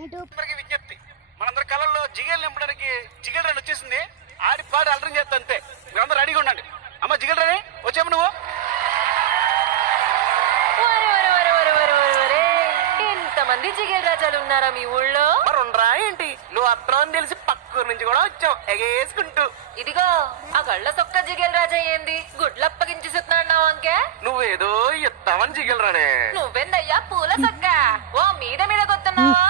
అందరికీ విజ్ఞప్తి, మనందరి కళల్లో జిగేలు నింపడానికి జిగేల్ రన్ వచ్చేసింది. ఆడి పాడి అలరం చేస్తా అంతే. మీరందరూ రెడీగా ఉండండి. అమ్మ జిగేల్ రని వచ్చాము నువ్వు. ఎంతమంది జిగేల్ రాజాలు ఉన్నారా మీ ఊళ్ళో? మరుండ్రా ఏంటి, నువ్వు అత్రం తెలిసి పక్కూరు నుంచి కూడా వచ్చావు ఎగేసుకుంటూ. ఇదిగో ఆ గళ్ళ సొక్క జిగేల్ రాజా ఏంది గుడ్లప్పగించి సుతున్నావు అంకే? నువ్వేదో ఇస్తావని జిగలరానే. నువ్వెందయ్యా పూల సొక్క ఓ మీద మీద కొత్తున్నావా?